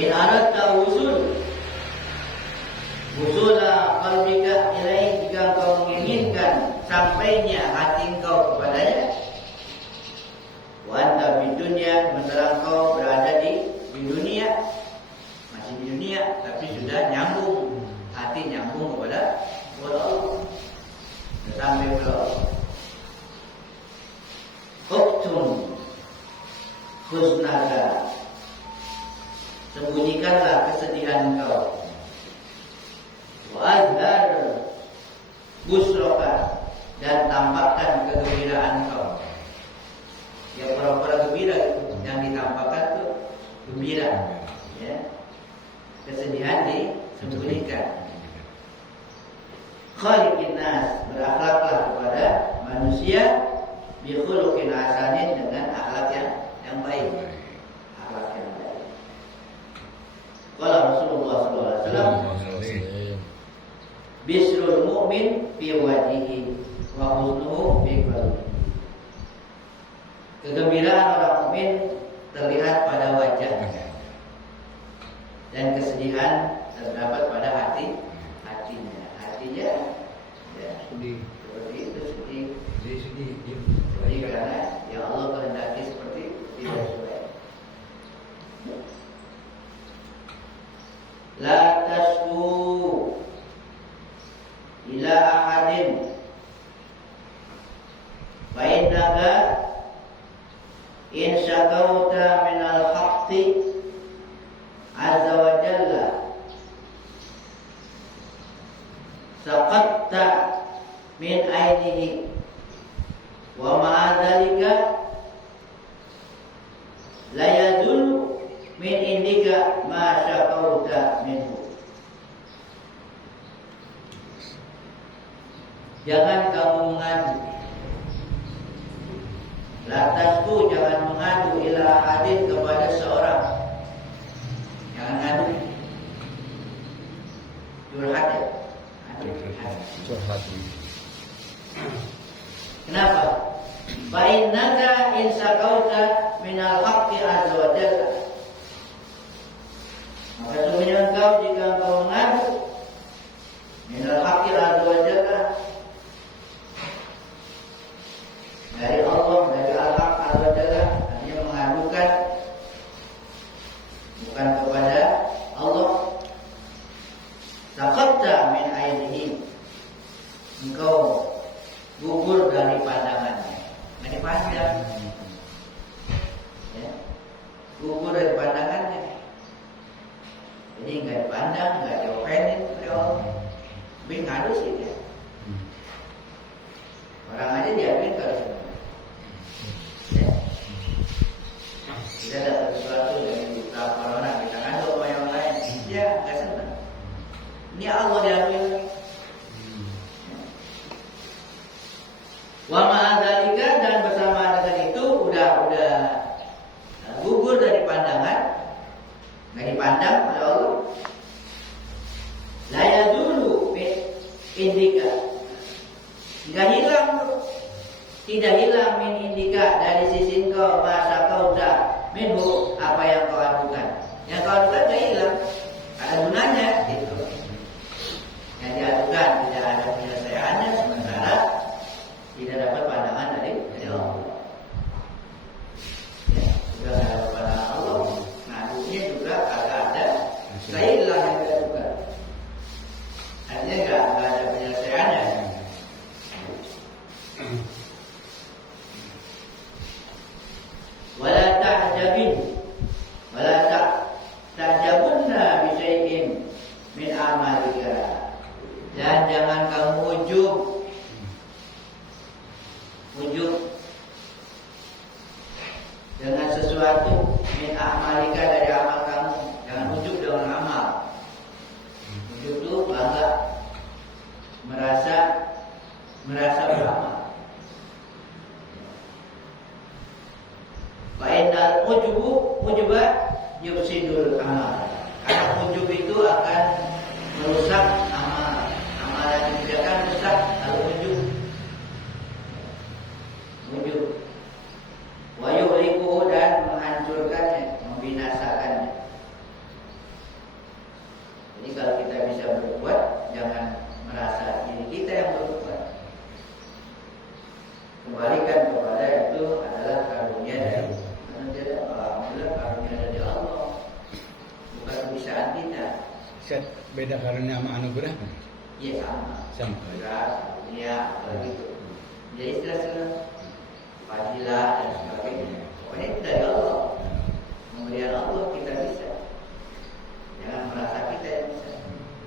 In aradta Usula qalbika ilaih, jika kau menginginkan sampainya hati engkau kepadanya. Wa anta di dunia, sementara kau berada di dunia, masih di dunia, tapi sudah nyambung, hati nyambung kepada Allah, sampai kepada Allah. Uktun husnaka, sembunyikanlah kesedihan engkau. Wa azhar busroka, dan tampakkan kegembiraan kau. Ya, pura-pura gembira itu, yang ditampakkan itu gembira. Ya. Kesedihan disembunyikan. Khaliqin nas, berakhlaklah kepada manusia bi khuluqin hasanin, dengan akhlak yang baik. Akhlak yang baik. Qala Rasulullah sallallahu alaihi wasallam, bisrul mu'min fi wajhihi wa husnuhu fi qalbihi. Kegembiraan orang mukmin terlihat pada wajahnya, dan kesedihan terdapat pada hatinya. Hatinya ya sedih, seperti itu, sedih. Jadi karena ya Allah kehendaki seperti tidak sesuai. La tasku ila ahadin fa innaka in syakauta minal haqqi azza wa jalla saqatta min ainihi wa ma'adzalika la yazul min indika ma syakauta minhu. Jangan kamu mengadu, latasku, jangan mengadu ila hadin, kepada seorang. Jangan ngadu, curhat ya. Curhat. Kenapa? Fa innaka in sakauta minal haqqi azza wa jalla, maka sesungguhnya engkau, jika engkau mengadu minal haqqi azza wa jalla, dari Allah, dari Al-Haq azza wa jalla, hanya mengadukan bukan kepada Allah. Saqatta min ainihi, engkau gugur dari pandangannya. Dari pandang, ya, gugur dari pandangannya. Jadi nggak dipandang, nggak diopenin oleh Allah. Tapi ngadu sih dia. Orang aja diaduin kalau ya. Kita dapat sesuatu dari beberapa orang, kita ngadu sama yang lain, dia nggak senang. Ini Allah diaduin. Wa ma'adzalika, dan bersama dengan itu udah gugur dari pandangan, nggak dipandang oleh Allah. La yazulu min indika, nggak hilang, tidak hilang min indika, dari sisi engkau, masa kau dah minhu, apa yang kau adukan. Yang kau adukan nggak hilang, ada gunanya gitu. Yang diadukan tidak ada penyelesaiannya, sementara tidak dapat pandangan dari Allah. Ya, sudah tidak dapat pandangan Allah, ngadunya juga agak ada, saya hilang yang diadukan. Artinya nggak ada penyelesaiannya. Wala ta'jabunna bi syai'in min amalika, dan jangan kamu ujub dengan sesuatu min amalika, dari amal kamu. Jangan ujub dengan amal. Ujub itu bangga, merasa beramal. Fa innal ujuba yufsidul amal, karena ujub itu akan merusak amal. Amalan yang tidak akan rusak kalau ujub. Wa yuhliku, dan menghancurkannya, membinasakannya. Set beda karunia sama anugerah kan? Iya sama. Sama. Berat, dunia, begitu. Jadi istilah-istilah fadilah dan sebagainya. Pokoknya itu dari Allah. Pemberian Allah kita bisa. Jangan merasa kita yang bisa.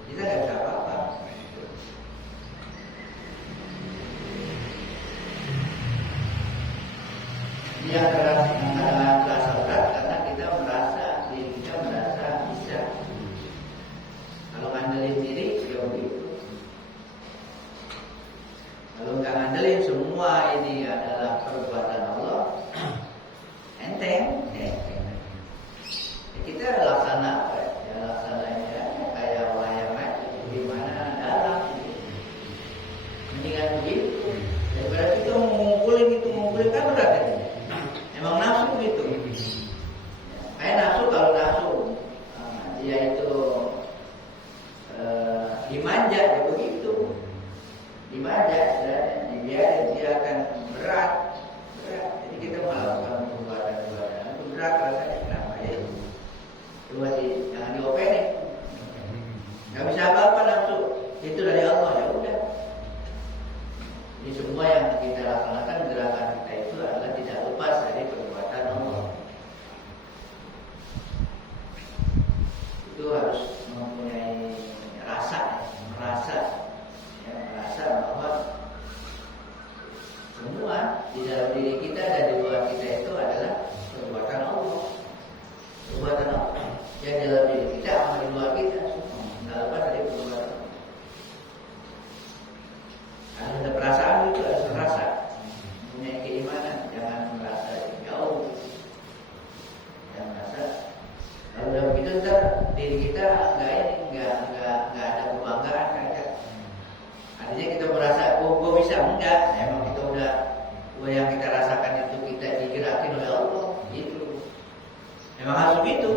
Kita nggak bisa apa-apa. Ini adalah rasa berat karena kita merasa diri kita merasa bisa. Kalau ngandelin diri ya begitu. Kalau nggak ngandelin semua ini adalah perbuatan Allah, enteng. Ya, kita laksana apa ya? Laksananya kayak wayang aja, gimana dalam. Mendingan begitu. Daripada kita ngumpulin kan berat ya. Emang nafsu gitu. Kayak nafsu kalau nafsu dia itu dimanja ya begitu. Dimanja dibiarin dia akan berat. Jadi kita melakukan perbuatan itu berat rasanya kenapa ya? Coba jangan dioperin. Gak bisa apa-apa nafsu. Itu dari Allah ya udah. Jadi semua yang kita laksanakan gerakan kita itu adalah tidak lepas dari perbuatan Allah. Itu harus mempunyai merasa bahwa semua di dalam diri kita dan di luar kita itu adalah perbuatan Allah. Perbuatan Allah. Yang di dalam diri kita sama di luar kita nggak lepas dari perbuatan Allah. Harus ada perasaan itu harus merasa, punya keimanan, jangan merasa jauh, jangan merasa. Kalau udah begitu ntar diri kita nggak ada kebanggaan kan? Artinya kita merasa, gue bisa enggak? Emang kita udah yang kita rasakan itu kita digerakin oleh Allah, gitu. Memang harus begitu.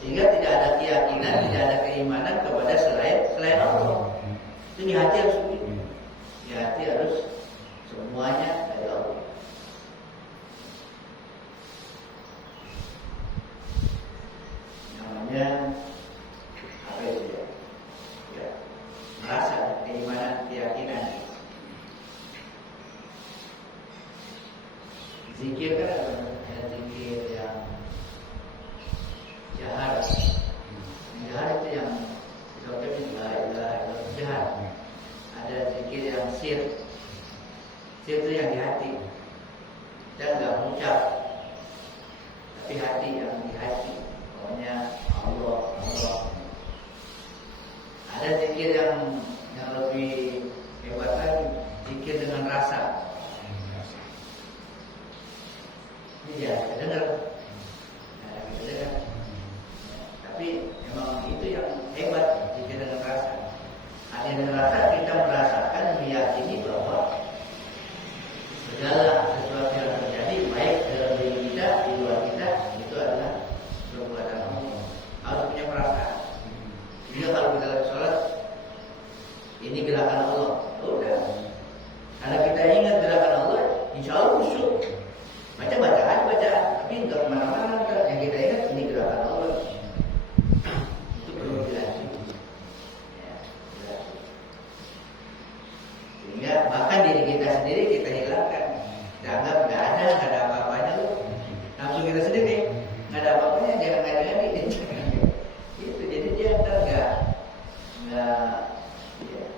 Sehingga tidak ada keyakinan, tidak ada keimanan kepada selain Allah. Itu di hati harus begitu. Di hati harus semuanya dari Allah. Namanya apa itu ya? Ya, merasa keimanan, keyakinan. Zikir kan ada zikir yang jahar. Jahar itu yang jahar. Ada zikir yang sir. Sir itu yang di hati. Kita nggak mengucap, tapi hati yang di hati. Pokoknya Allah. Ada zikir yang lebih hebat lagi, zikir dengan rasa. Ini ya, kita dengar. Tapi memang itu yang hebat, zikir dengan rasa. Hanya dengan rasa kita merasakan, meyakini bahwa segala sesuatu yang terjadi, baik dalam diri kita, di luar kita, itu adalah perbuatan Allah. Harus punya perasaan. Jadi kalau kita lagi sholat, ini gerakan Allah. Udah. Karena kita ingat gerakan Allah, insya Allah khusyuk. Baca, tapi enggak kemana-mana. Yang kita ingat ini gerakan Allah. Itu perlu dilatih. Ya, dilatih. Sehingga bahkan diri kita sendiri kita hilangkan. Dianggap nggak ada apa-apanya loh. Nafsu kita sendiri nggak ada apa-apanya, jangan ngadi-ngadi. Itu jadi dia nggak ya,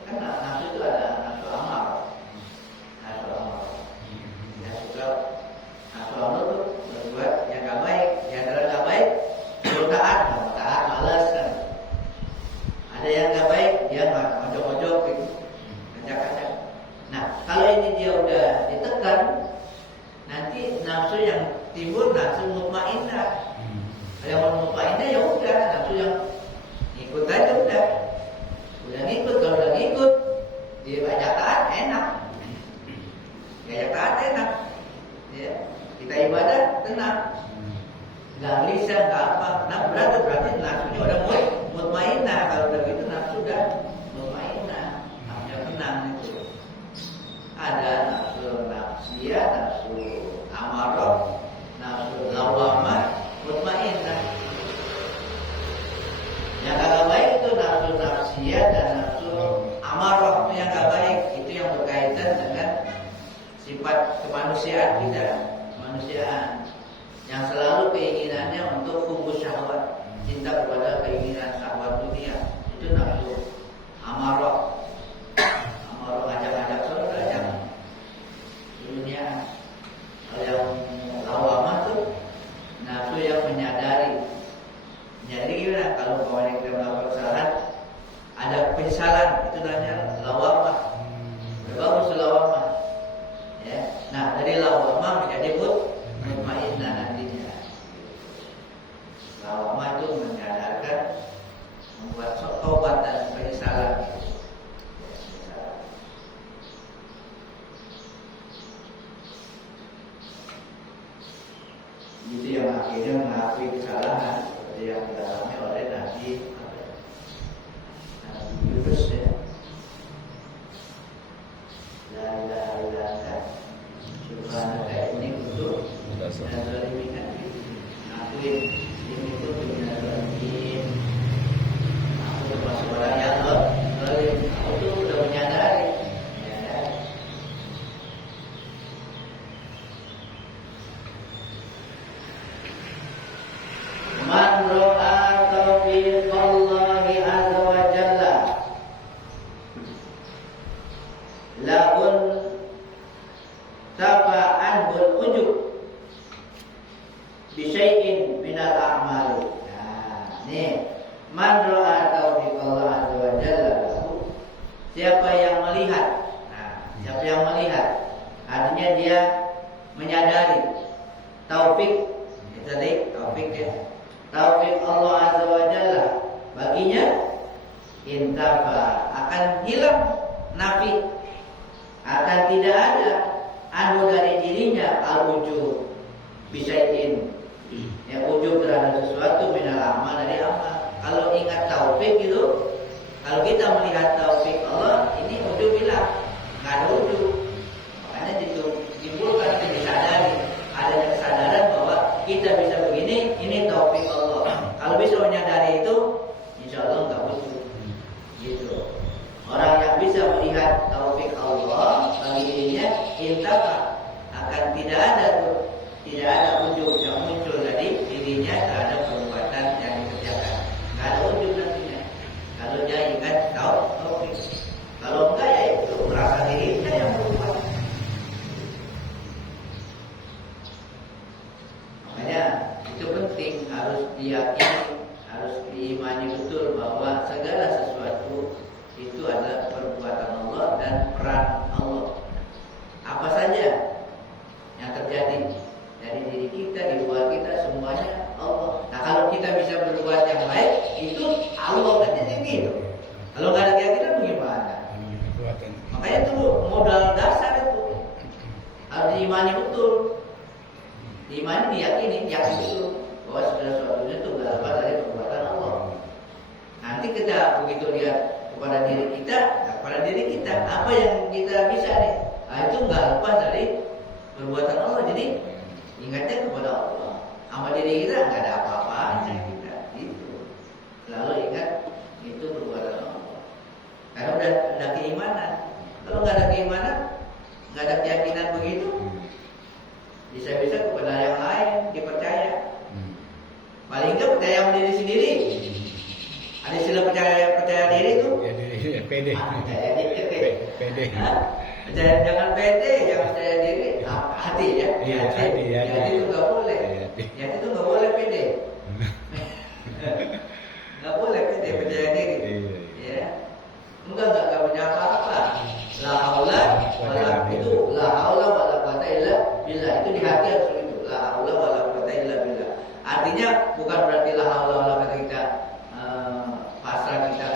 kan nafsu itu ada nafsu amal. Nafsu amal tuh berbuat yang nggak baik. Yang adalah nggak baik, taat malas kan. Ada yang nggak baik, dia ngojok-ngojok gitu, ngajak-ngajak. Nah, kalau ini dia udah ditekan, nanti nafsu yang timbul nafsu mutmainnah. Yang mutmainnah ya udah, nafsu yang ngikut aja udah ngikut. Kalau udah ngikut, dia ajak taat enak, ngajak taat enak. Ya, kita ibadah tenang, nggak gelisah, nggak apa. Nah berarti nafsunya udah mutmainnah. Kalau udah gitu nafsu udah mutmainnah, nafsunya tenang itu. Ada nafsu nafsiyah, nafsu amarah, nafsu lawamah, mutmainnah. keinginannya untuk hubus syahwat, cinta kepada keinginan syahwat dunia. Itu nafsu amarah. Amarah ngajak-ngajak surga yang dunia. Kalau yang lawamah tuh nafsu yang menyadari. Jadi gimana kalau kawan kita melakukan kesalahan, ada penyesalan, itu namanya lawamah. Bagus lawamah. Ya. Nah, dari lawamah menjadi mutmainnah nantinya. Lawamah itu menyadarkan, membuat taubat dan penyesalan. Itu yang akhirnya mengakui kesalahan seperti yang dialami oleh Nabi Yunus ya. La ilaha illa anta subhanaka inni kuntu minaz zalimin. Ngakuin ini itu minaz zalimin. Aku termasuk orang yang zalim. Aku tuh udah menyadari. Man ra'a taufiq Allah azza wa jalla lahun tafa'an bil ujub bisyai'in minal a'mali. Nah, nih man ra'a taufiq Allah azza wa jalla, siapa yang melihat. Nah, siapa yang melihat artinya dia menyadari taufik. Tadi taufik ya. Taufik Allah azza wa jalla baginya intafa, akan hilang, nafi, akan tidak ada anu dari dirinya al-ujub bisyai'in, ya ujub terhadap sesuatu minal amal, dari amal. Kalau ingat taufik itu, kalau kita melihat taufik Allah, ini ujub hilang, nggak ada ujub. Makanya ditimbulkan disadari, adanya kesadaran bahwa kita bisa begini, ini taufik Allah. Kalau bisa menyadari itu, insya Allah nggak butuh. Gitu. Orang yang bisa melihat taufik Allah bagi dirinya, intafa, akan tidak ada ujub yang muncul dari dirinya terhadap perbuatan yang dikerjakan. Nggak ada ujub nantinya. Kalau dia ingat taufik. Kalau enggak ya itu merasa dirinya yang berbuat. Makanya itu penting, harus diyakini, harus diimani betul bahwa segala sesuatu itu adalah perbuatan Allah dan peran Allah. Apa saja yang terjadi dari diri kita, di luar kita, semuanya Allah. Nah, kalau kita bisa berbuat yang baik, itu Allah katanya gitu. Kalau nggak ada keyakinan bagaimana? Makanya itu modal dasar itu harus diimani betul. Diimani, diyakini, yakin betul bahwa segala sesuatunya itu nggak lepas dari perbuatan Allah. Nanti kita begitu lihat kepada diri kita, apa yang kita bisa nih, nah, itu nggak lepas dari perbuatan Allah. Jadi ingatnya kepada Allah. Sama diri kita nggak ada apa-apanya kita. Itu selalu ingat itu perbuatan Allah. Karena udah ada keimanan. Kalau nggak ada keimanan, nggak ada keyakinan begitu, bisa-bisa kepada yang lain dipercaya. Paling enggak percaya sama diri sendiri. Ada istilah percaya diri itu. Ya, pede. Percaya diri. Pede. Percaya, jangan pede, jangan percaya diri. Hati ya. Iya, hati ya. Hati itu nggak boleh. Hati itu nggak boleh pede. Nggak boleh pede, percaya diri. Ya. Enggak punya apa-apa. La haula wala itu la haula wala quwata illa billah. Itu di hati harus itu. La haula wala quwata illa billah. Artinya bukan berarti la haula wala quwata kita pasrah kita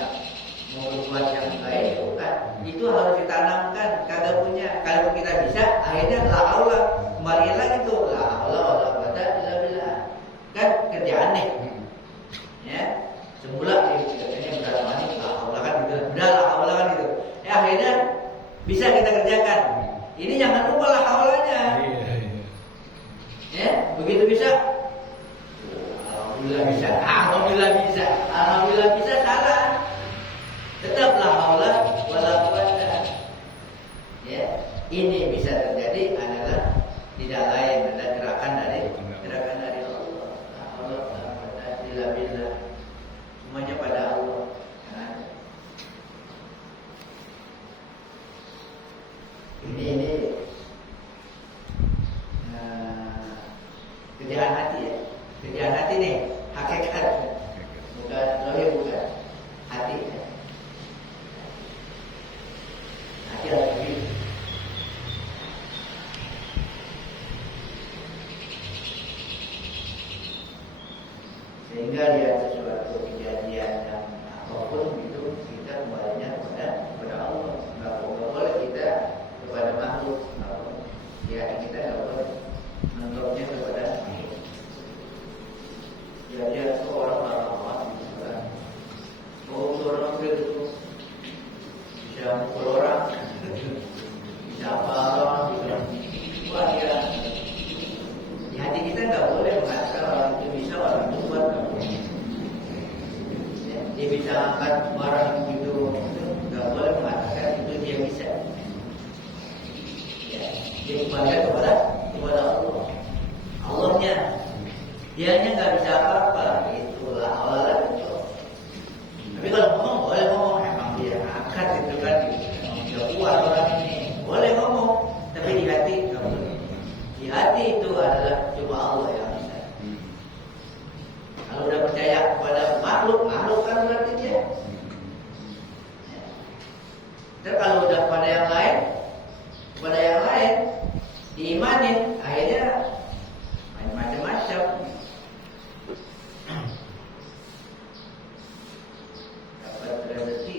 mau berbuat yang baik, bukan. Itu harus ditanamkan. Kagak punya. Kalau kita bisa, akhirnya la haula, kembali lagi tuh la haula wala quwata illa billah. Kan kerja aneh. Ya. Semula ini berat manis la haula kan gitu. Udah la haula kan gitu. Ya akhirnya bisa kita kerjakan. Ini jangan lupa lah haulanya. Ya, begitu bisa. Alhamdulillah bisa. Alhamdulillah bisa salah. Tetaplah haula wala quwata. Ya, ini bisa terjadi adalah tidak lain adalah gerakan dari Allah. illa billah. Semuanya pada Allah. Nah, ini kerjaan hati ya. Kerjaan hati nih, hakikat. Bukan zahir, bukan hati ya. Hati harus begitu. Sehingga dia sesuatu kejadian yang apapun itu kita kembalinya kepada Allah. Nggak boleh kita kepada makhluk. Ya kita nggak boleh menurutnya kepada makhluk. Ya dia itu orang marah-marah misalkan. Oh orang itu bisa mukul orang, bisa apa orang, bisa wah dia. Di hati kita nggak boleh mengatakan orang itu bisa, orang itu buat nggak boleh. Ya, dia bisa angkat barang itu nggak boleh mengatakan itu dia bisa. Ya, dia kembalikan kepada Allah. Allahnya, dianya nggak bisa apa-apa. Itulah awalan itu. Tapi kalau ngomong boleh ngomong, emang dia angkat itu kan, dia kuat orang ini, boleh ngomong. Tapi di hati nggak boleh. Di hati itu adalah cuma Allah yang bisa. Kalau udah percaya kepada makhluk kan berarti dia. Dan kalau udah pada yang lain, diimanin, akhirnya main macam-macam. Dapat rezeki,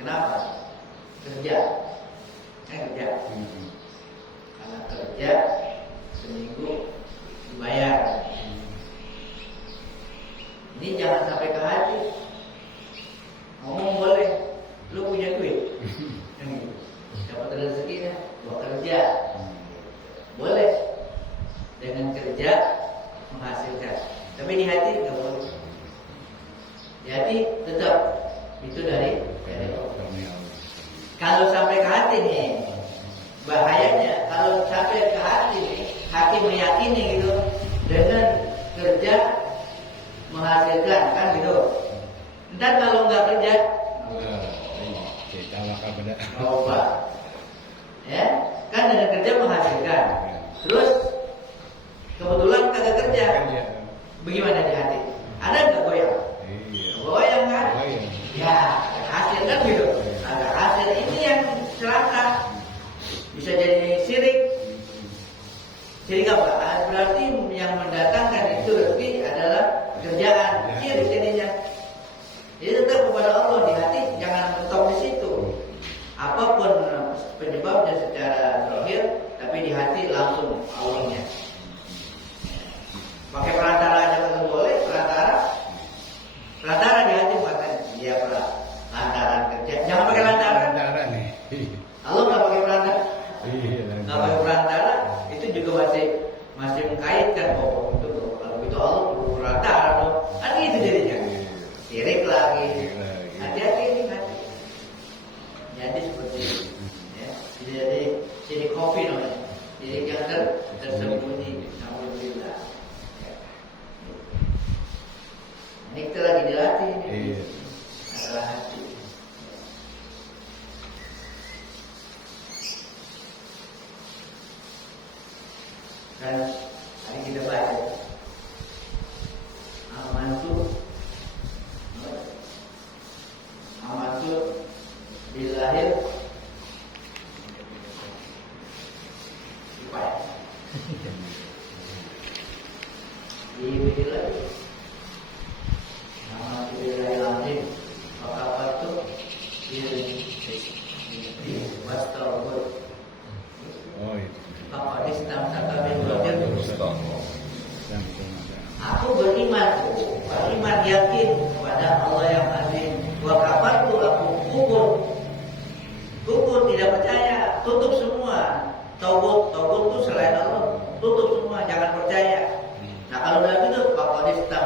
kenapa? Kerja. Karena kerja seminggu dibayar. Ini jangan sampai ke hati. Ngomong boleh, lu punya duit, dapat rezekinya, gua kerja, boleh dengan kerja menghasilkan. Tapi di hati nggak boleh. Di hati tetap itu dari Allah. Kalau sampai ke hati nih, bahayanya kalau sampai ke hati nih, hati meyakini gitu dengan kerja menghasilkan kan gitu. Ntar kalau nggak kerja, kita makan benar. coba, ya kan dengan kerja menghasilkan. Terus kebetulan kagak kerja, bagaimana di hati? Ada nggak goyang? Goyang kan? Ya, ada hasil kan gitu. Ada hasil ini yang celaka, bisa jadi syirik. Syirik apa? Berarti yang mendatangkan itu rezeki adalah kerjaan. Syirik jadinya. Jadi tetap kepada Allah di hati, jangan mentok di situ. Apapun penyebabnya secara zahir, tapi di hati langsung Allahnya. Pakai perantara aja nggak boleh, perantara di hati bukan dia lantaran kerja. Jangan pakai lantaran. Nih. Allah nggak pakai perantara. Iya. Nggak pakai perantara itu juga masih mengkaitkan itu kalau itu Allah perantara loh. Kan itu jadinya. Sirik lagi. Hati-hati ini hati. Jadi seperti itu. Ya. Jadi kopi namanya. Jadi yang tersembunyi. Alhamdulillah. Ya. Ini kita lagi dilatih ini. Iya. Masalah hati. Kan hari kita baca amantu bilahir supaya dibilang amantu bilahir lazim maka itu di wastahul Oh itu. Bapak Islam kata belajar. Aku beriman yakin kepada Allah yang azim. Wa kafartu, aku kubur tidak percaya, tutup semua. Taubat itu selain Allah, tutup semua, jangan percaya. Nah kalau udah gitu, Bapak Islam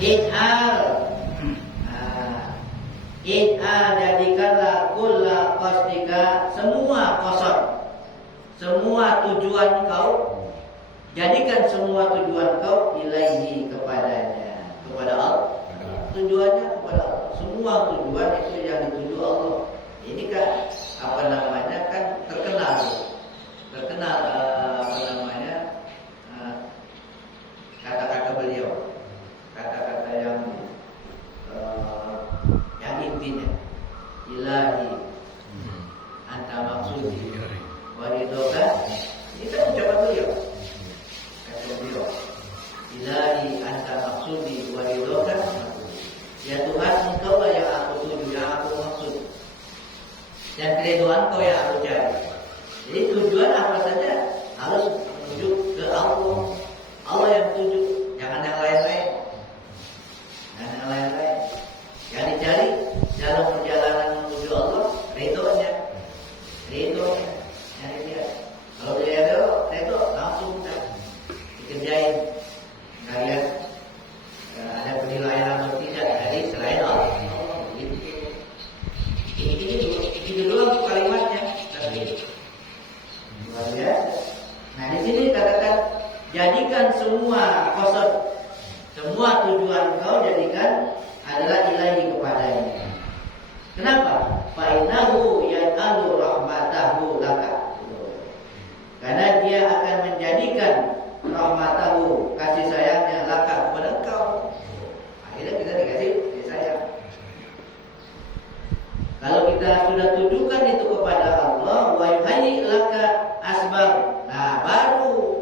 Ij'al. Ij'al, jadikanlah kulla qasdika, semua qasad, semua tujuan kau, jadikan semua tujuan kau ilaihi, kepadanya, kepada Allah. Tujuannya kepada Allah. Semua tujuan itu yang dituju Allah. Ini kan apa namanya, kan terkenal kata-kata beliau, kata-kata yang intinya ilahi anta maksudi waridoka. Ini kan ucapan beliau, kata beliau ilahi anta maksudi waridoka. Ya Tuhan, engkau lah yang aku tuju, yang aku maksud, dan keriduan kau yang aku cari. Jadi tujuan apa saja harus menuju ke Allah. Allah yang tuju, jangan yang lain-lain. Jangan yang lain-lain. Yang dicari dalam perjalanan menuju Allah, ridhonya. Yang dicari. Kalau dia ridho, langsung dikerjain. Kalian ada penilaian atau tidak dari selain Allah. Ini dulu kalimatnya. Luar biasa. Nah, di sini katakan jadikan semua qasad, semua tujuan kau jadikan adalah ilahi kepadanya. Kenapa? Fa'innahu yaj'alu rahmatahu laka. Karena dia akan menjadikan rahmatahu, kasih sayangnya, laka, kepada engkau. Akhirnya kita dikasih kasih sayang. Kalau kita sudah tujukan itu kepada Allah, wa yuhayyi laka asbab. Nah, baru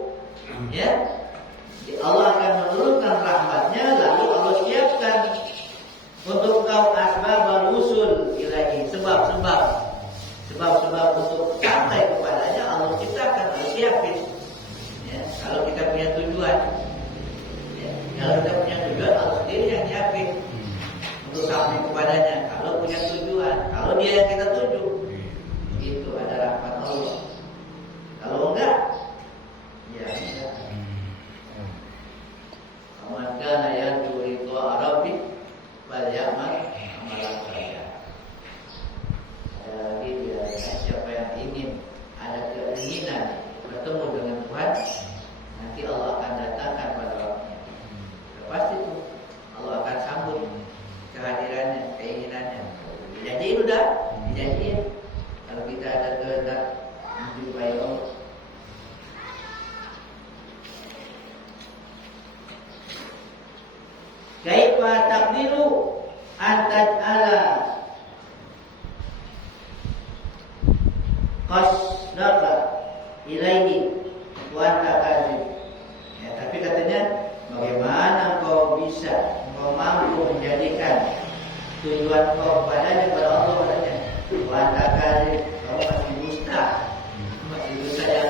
ya Allah akan menurunkan rahmatnya, lalu Allah siapkan untuk kau asbabul usul ilahi, sebab-sebab untuk sampai kepadanya Allah ciptakan, Allah siapin. Ya, kalau kita punya tujuan, ya, kalau kita punya tujuan, Allah sendiri yang nyiapin untuk sampai kepadanya. Kalau punya tujuan, kalau dia yang kita tuju, itu ada rahmat Allah. Kalau enggak, ya enggak. Man kana yarju ridha rabbih falyamal amalan salihah. Jadi siapa yang ingin, ada keinginan bertemu dengan Tuhan, nanti Allah akan datangkan pada waktunya. Pasti itu Allah akan sambut kehadirannya, keinginannya. Dijanjiin udah, dijanjiin. Kalau kita ada kehendak menjumpai Allah. Kaifa taqdiru an taj'ala qasdaka ilaihi wa anta kadzib. Ya, tapi katanya bagaimana kau bisa, kau mampu menjadikan tujuan kau padanya, kepada Allah padanya. Wa anta kadzib, kau masih dusta. Masih dusta ya,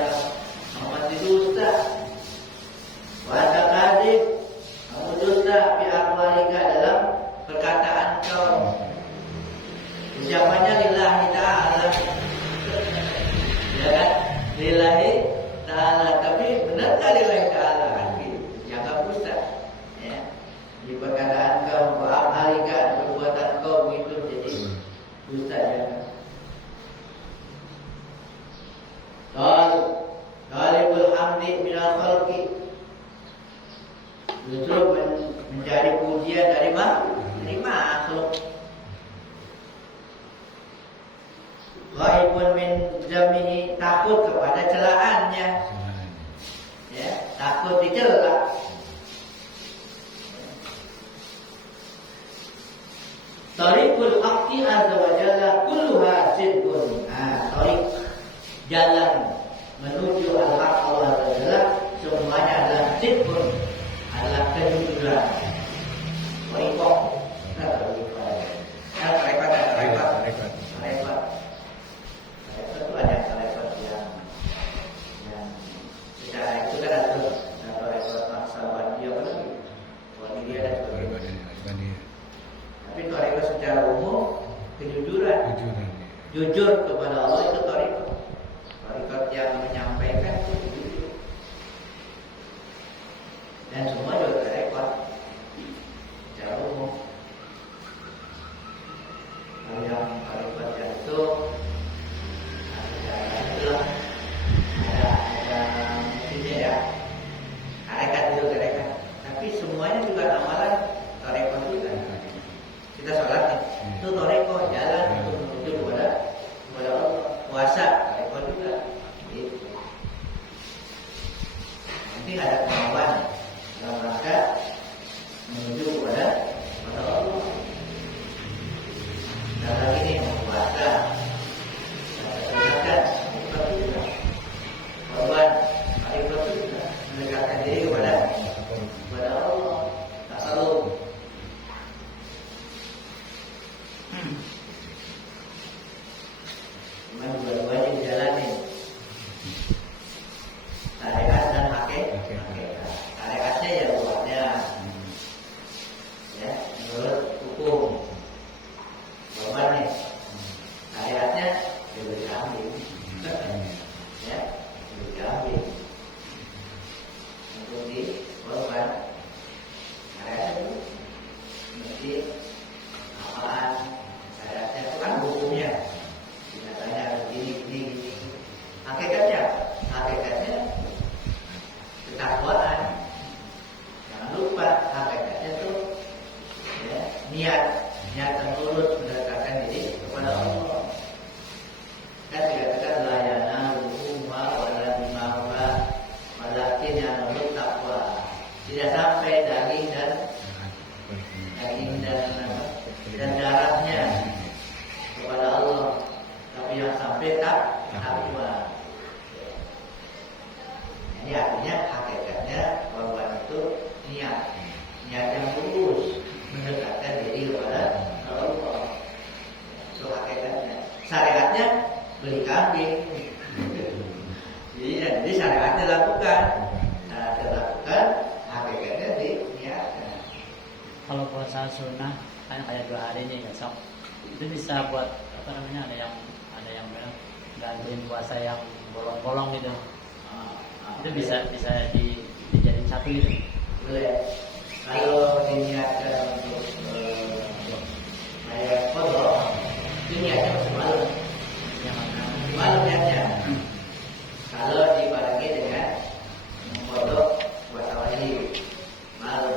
kau masih dusta. Wa anta kadzib, kamu dusta fi aqwalika, dalam perkataan kau. Ucapannya lillahi ta'ala, ya kan? Lillahi ta'ala, tapi benarkah lillahi ta'ala? Jangan dusta. Ya. Di perkataan kau, aqwalika, perbuatan kau begitu, jadi dusta jangan. Talibul hamdi minal khalqi, justru mencari pujian dari makhluk. Ghaibun min zamihi, takut kepada celaannya. Ya, takut dicela. Tariqul haqqi azza wa jalla kulluha sidqun. Tariq, jalan menuju al-haq Allah azza wa jalla, semuanya adalah sidqun, adalah kejujuran. Tariqah. Jujur kepada Allah itu thariqah. Thariqah yang menyampaikan itu jujur. Dan semua juga thariqah. menuju kepada Allah. Dan lagi ini mempuasa, sunatkan, korban, mendekatkan diri kepada Allah. Tasawuf. Cuma dua-duanya dijalani. Syariat dan hakikat. Syariatnya ya buatnya, ya menurut hukum. Korban nih, syariatnya diberi kambing, ya diberi kambing untuk di korban. Syariatnya itu mesti apaan? Syariatnya itu kan hukumnya. Binatangnya begini. Hakikatnya ketakwaan. Jangan lupa hakikatnya itu ya, niat dan tulus mendekatkan diri kepada Allah. Kan dikatakan layana hukumah wala dima'wa walakin yang menurut takwa. Tidak sampai daging dan darahnya kepada Allah, tapi yang sampai takwa. Ini artinya hakikatnya korban itu niat yang tulus mendekatkan diri kepada Allah. Itu hakikatnya. Syariatnya beli kambing. Jadi syariatnya lakukan, hakikatnya diniatkan. Kalau puasa sunnah kan kayak 2 hari nih besok, itu bisa buat apa namanya, ada yang bilang gantiin puasa yang bolong-bolong gitu. Itu bisa dijadiin satu gitu. Boleh. Kalau diniatkan untuk bayar kodok, itu niatnya masih malam. Malam niatnya. Kalau dibarengi dengan kodok puasa wajib malam.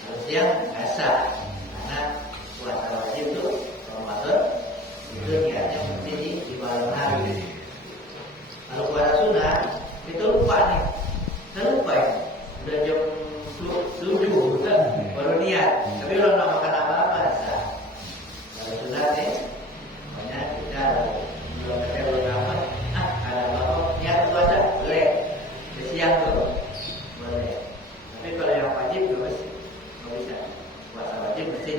Kalau siang biasa, karena puasa wajib itu Ramadan itu niatnya mesti di malam hari. Kalau puasa sunnah itu lupa nih, saya lupa ya. Udah jam 7 baru niat, tapi belum makan apa-apa sah. Kalau sunnah nih banyak kita belum apa, ada apa niat puasa boleh, siang tuh boleh. Tapi kalau yang wajib tuh nggak bisa. Puasa wajib mesti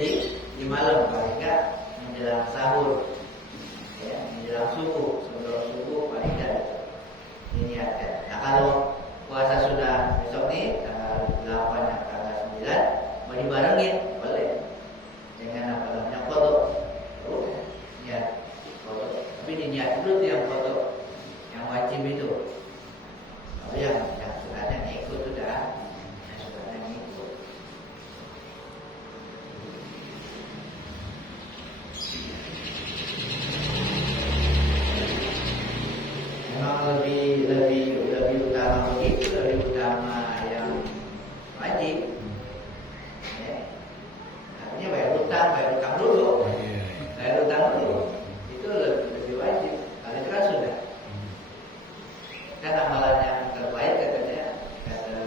di malam, paling nggak menjelang sahur, ya menjelang subuh, sebelum subuh paling nggak diniatkan. Nah kalau puasa sudah besok nih tanggal 8 dan tanggal 9 mau dibarengin boleh dengan apa namanya kodok. Niat kodok. Tapi diniat dulu tuh yang kodok, yang wajib itu. Tapi yang sunatnya ngikut sudah, yang sunatnya ngikut. Memang lebih utama begitu, lebih utama yang wajib. Ya. Artinya bayar utang dulu. Bayar utang dulu. Itu lebih wajib. Kalau itu kan sudah. Kan amalan yang terbaik katanya, kata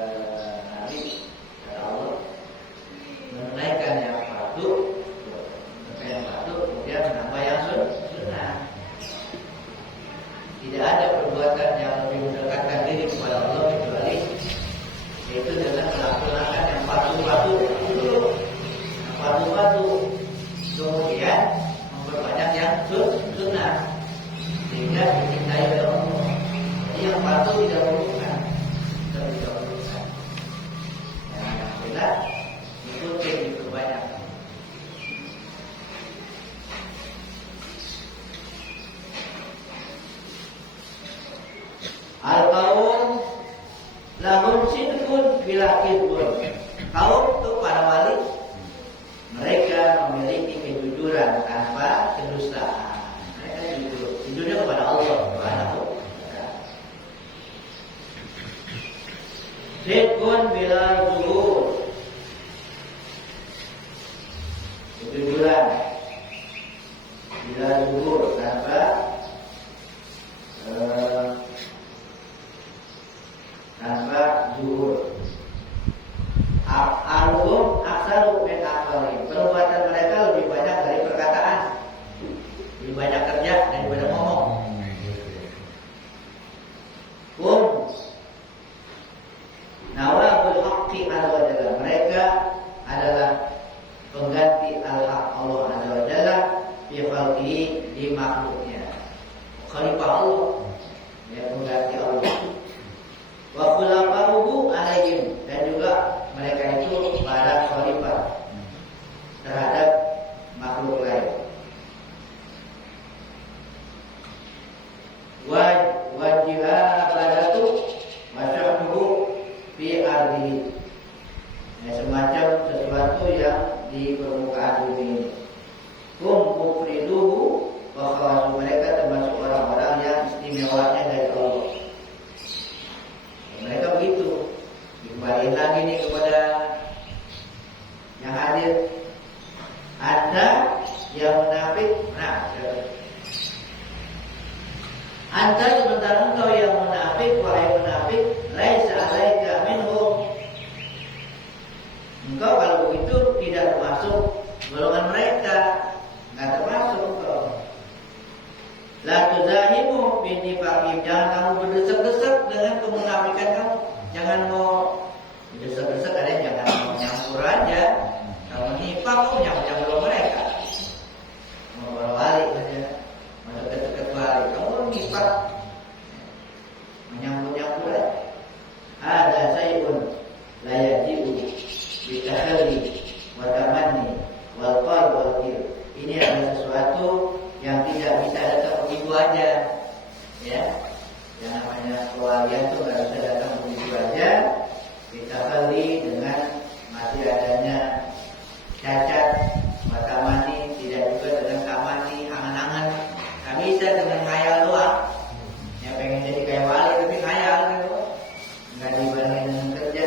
Nabi, kata Allah, menunaikan yang fardu, kemudian menambah yang sunnah. Tidak ada perbuatan yang lebih mendekatkan diri kepada Allah kecuali yaitu dengan melaksanakan yang fardu dulu, kemudian memperbanyak yang sunnah sehingga dicintai oleh Allah. Jadi yang fardu tidak perlukan. Yang tidak ikuti diperbanyak. Al-qaum lahum sidqun bila kibun. Kaum itu para wali, mereka memiliki kejujuran tanpa kedustaan. Mereka jujurnya kepada Allah Subhanahu wa taala. Sidqun bila zuhur. Kejujuran bila zuhur tanpa zuhur. Af'aluhum aktsaru min aqwalihim. Perbuatan mereka lebih banyak dari perkataan. Lebih banyak kerja daripada ngomong. Hum nawabul haqqi azza wa jalla. Mereka adalah pengganti al-haq Allah azza wa jalla fi khalqihi, di makhluknya. Khalifah Allah, ya, pengganti Allah. Wa khulafahu alaihim, dan juga mereka itu para khalifah terhadap makhluk lain. Wajibatu wasya'nuhu fi ardihi, ya, semacam sesuatu yang di permukaan bumi ini. Hum mufriduhu wa khawasu, mereka termasuk orang-orang yang istimewanya dari Allah. Mereka begitu. Dikembalikan lagi nih kepada yang hadir. Anda yang munafik, Anda sementara engkau yang munafik, wahai munafik, laisa alaika minhum. Engkau kalau begitu tidak termasuk golongan mereka, nggak termasuk engkau. La tuzahimu binifaqim, jangan kamu berdesak-desak dengan kemunafikan kamu. Jangan mau berdesak-desak, jangan mau nyampur aja. Kalau nifaq kamu nyampur mereka. Mau balik aja, mau dekat-dekat balik. Kamu nifaq, menyambut-nyambut aja. Ada sayun la yajibu bitakhalli wa tamanni wal qalb wal qil. Ini adalah sesuatu yang tidak bisa datang begitu aja, ya. Yang namanya kewalian itu nggak bisa datang begitu aja. Kita kali dengan masih adanya cacat, matamani, tidak juga dengan kamani, angan-angan. Nggak bisa dengan khayal doang. Yang pengen jadi kayak wali tapi khayal gitu, nggak dibandingin dengan kerja.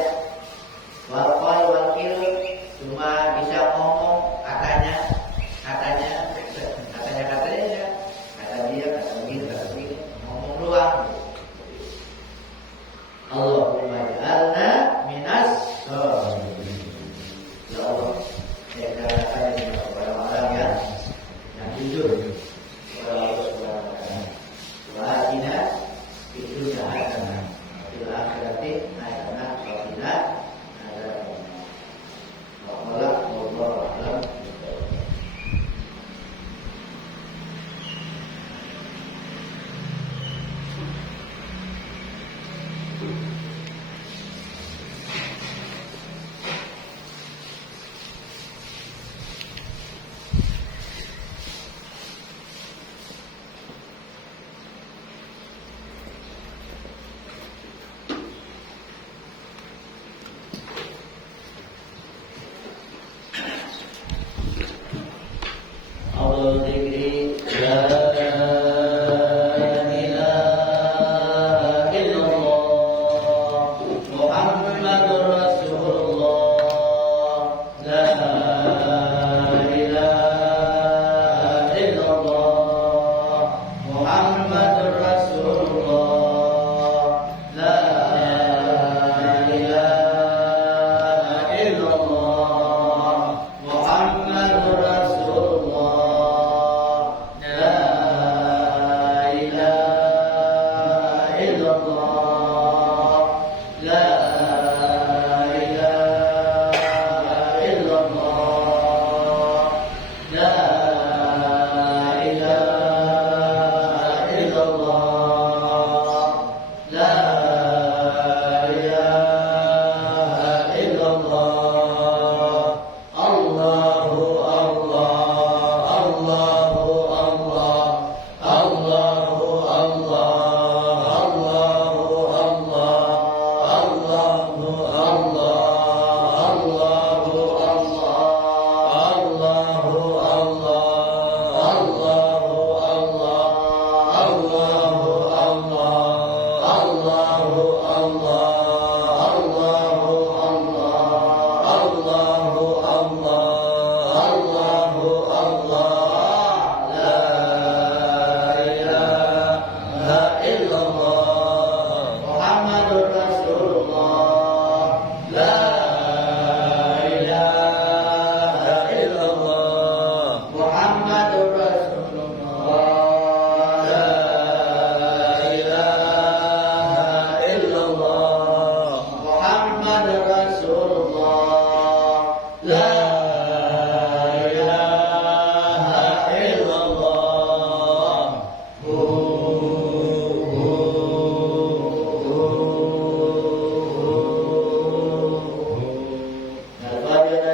Wal qal wal qil, cuma bisa ngomong katanya ya. Kata dia, kata begini, ngomong doang. Allahumma ja'alna minas sholihin. Ya Allah, jadikanlah kami orang-orang yang jujur kepada Allah Subhanahu wa taala. Wa atina fid dunya hasanah, fil akhirati hasanah, wa qina adzabannar. Wallahu a'lam. Aul dzikri la ilaha illallah Muhammadur Rasulullah, la ilaha illallah Muhammadur Rasulullah, la ilaha illallah